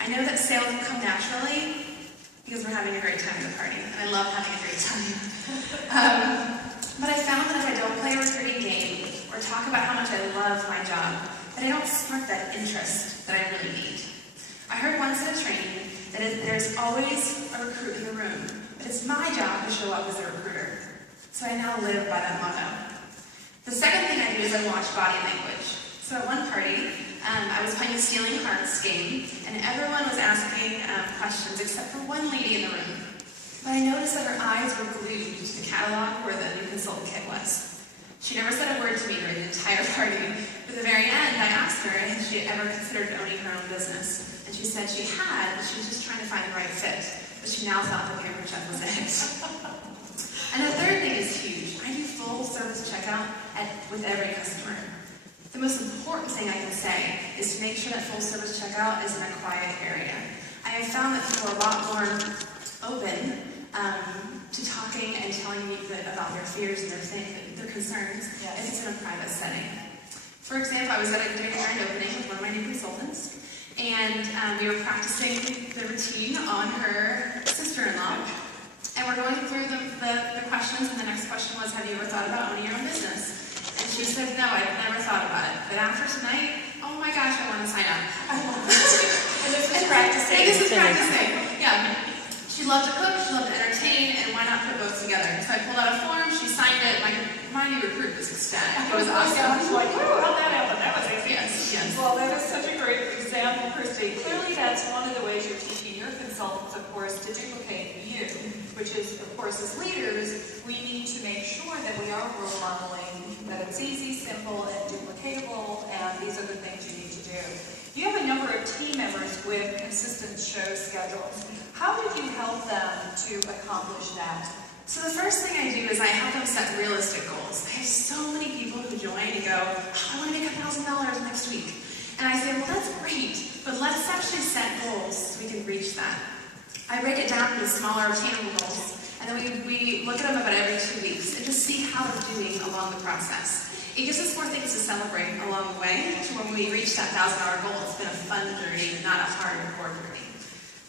I know that sales will come naturally because we're having a great time at the party, and I love having a great time. But I found that if I don't play a recruiting game or talk about how much I love my job, that I don't spark that interest that I really need. I heard once at a training that there's always a recruit in the room, but it's my job to show up as a recruiter. So I now live by that motto. The second thing I do is I watch body language. So at one party, I was playing a stealing hearts game, and everyone was asking questions except for one lady in the room. But I noticed that her eyes were glued to the catalog where the new consultant kit was. She never said a word to me during the entire party. But at the very end, I asked her if she had ever considered owning her own business. And she said she had, but she was just trying to find the right fit. But she now thought the Pampered Chef was it. And the third thing is huge. I do full service checkout with every customer. The most important thing I can say is to make sure that full service checkout is in a quiet area. I have found that people are a lot more open to talking and telling me about their fears and their concerns if it's in a private setting. For example, I was at a grand opening with one of my new consultants, and we were practicing the routine on her sister-in-law, and we're going through the questions, and the next question was, have you ever thought about owning your own business? And she said, no, I've never thought about it, but after tonight, oh my gosh, I want to sign up. And this is practicing. And this is practicing, yeah. She loved to cook, she loved to entertain, and why not put both together? So I pulled out a form, she signed it, my new recruit was ecstatic. It was awesome. Like, oh, how'd that happen? That was easy. Yes. Well, that is such a great example, Christy. Clearly, that's one of the ways you're teaching your consultants, of course, to duplicate you, which is, of course, as leaders, we need to make sure that we are role modeling, that it's easy, simple, and duplicatable, and these are the things you need to do. You have a number of team members with consistent show schedules. How did you help them to accomplish that? So the first thing I do is I help them set realistic goals. I have so many people who join and go, oh, I want to make $1,000 next week. And I say, well, that's great, but let's actually set goals so we can reach that. I break it down into smaller, attainable goals, and then we look at them about every 2 weeks and just see how they're doing along the process. It gives us more things to celebrate along the way to when we reach that $1,000 goal. It's been a fun journey, not a hard core journey.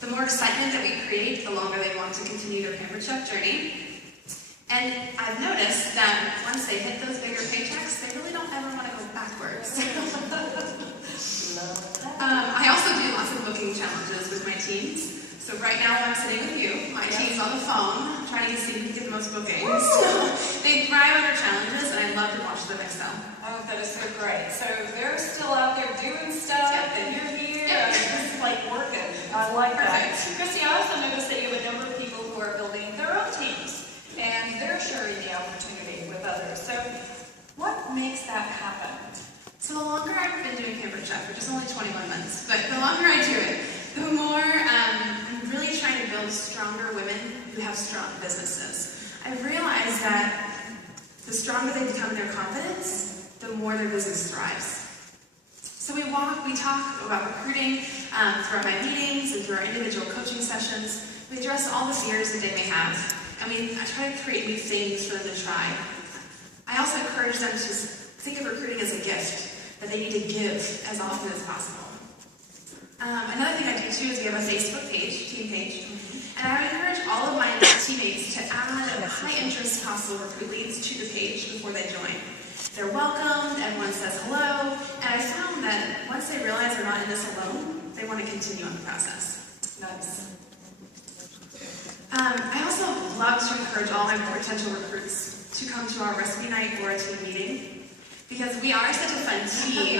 The more excitement that we create, the longer they want to continue their Pampered Chef journey. And I've noticed that once they hit those bigger paychecks, they really don't ever want to go backwards. I also do lots of booking challenges with my teams. So right now when I'm sitting with you, my team's on the phone, trying to see who can get the most bookings. They thrive under challenges, and I love to watch them excel. Oh, that is so great. So they're still out there doing stuff, and you're here, and it's like working. I like that. Christy, I also noticed that you have a number of people who are building their own teams, and they're sharing the opportunity with others. So what makes that happen? So the longer I've been doing Pampered Chef, which is only 21 months, but the longer I do it, the more I'm really trying to build stronger women who have strong businesses. I've realized that the stronger they become in their confidence, the more their business thrives. So we talk about recruiting throughout my meetings and through our individual coaching sessions. We address all the fears that they may have, and I try to create new things for them to try. I also encourage them to think of recruiting as a gift that they need to give as often as possible. Another thing I do too is we have a Facebook page, team page, and I would encourage all of my teammates to add high-interest possible recruit leads to the page before they join. They're welcomed, everyone says hello, and I found that once they realize they're not in this alone, they want to continue on the process. Nice. I also love to encourage all my potential recruits to come to our recipe night or a team meeting, because we are such a fun team.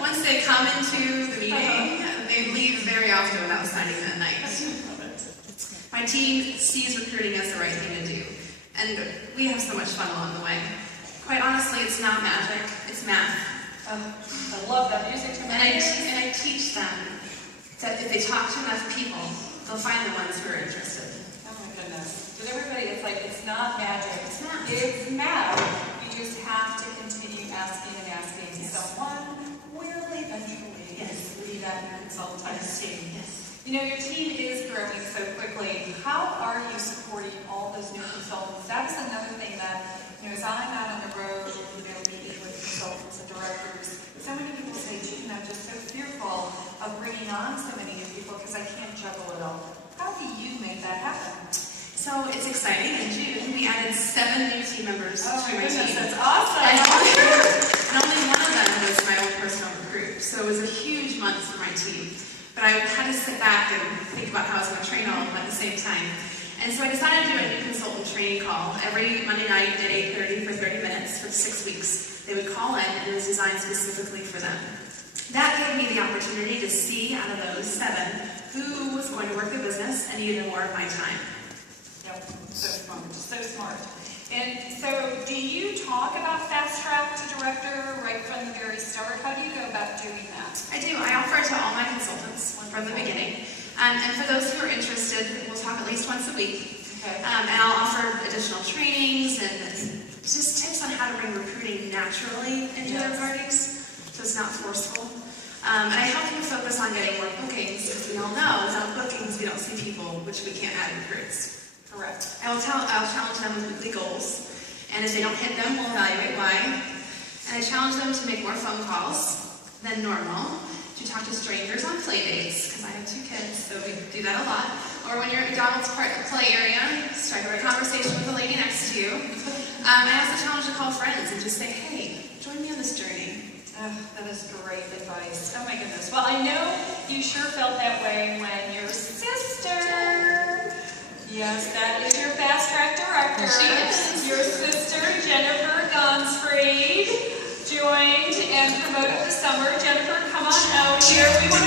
Once they come into the meeting, they leave very often without signing that night. My team sees recruiting as the right thing to do, and we have so much fun along the way. Quite honestly, it's not magic, it's math. I love that music to my ears. And I teach them that if they talk to enough people, they'll find the ones who are interested. Oh my goodness. Did everybody, it's like, it's not magic. It's math. It's math. You just have to continue asking and asking. Yes. Someone will eventually lead that consultant team. Yes. You know, your team is growing so quickly. How are you supporting all those new consultants? That is another thing that, as I'm out on the road, meeting with consultants and directors, so many people say, gee, I'm just so fearful of bringing on so many new people because I can't juggle it all. How do you make that happen? So it's exciting. In June, we added 7 new team members to my team. That's awesome. And only one of them was my own personal recruit. So it was a huge month for my team. But I had to sit back and think about how I was going to train all of them at the same time. And so I decided to do a new consultant training call every Monday night at 8:30 for 30 minutes for 6 weeks. They would call in, and it was designed specifically for them. That gave me the opportunity to see out of those 7 who was going to work the business and needed more of my time. Yep, so smart, so smart. And so, do you talk about fast track to director right from the very start? How do you go about doing that? I do. I offer it to all my consultants from the beginning. And for those who are interested, we'll talk at least once a week. Okay. And I'll offer additional trainings and just tips on how to bring recruiting naturally into their parties, so it's not forceful. And I help them focus on getting more bookings, because we all know without bookings we don't see people, which we can't add recruits. Correct. I'll challenge them with weekly goals, and if they don't hit them, we'll evaluate why. And I challenge them to make more phone calls than normal, to talk to strangers on play dates, because I have 2 kids, so we do that a lot. Or when you're at McDonald's play area, strike up a conversation with the lady next to you. I also challenge to call friends and just say, hey, join me on this journey. Oh, that is great advice. Oh my goodness. Well, I know you sure felt that way when your sister, yes, that is your fast track director, She is. your sister, Jennifer Gonsfried, joined and promoted this summer. Jennifer, come on out here. We want to